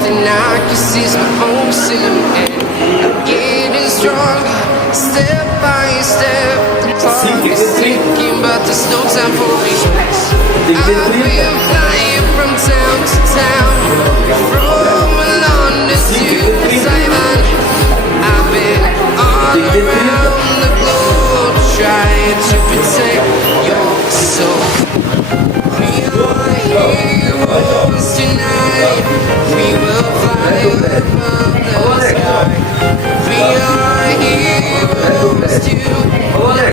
something I can see is my own silhouette. I'm getting stronger, step by step. The clock is ticking, but there's no time for me. I've been flying from town to town.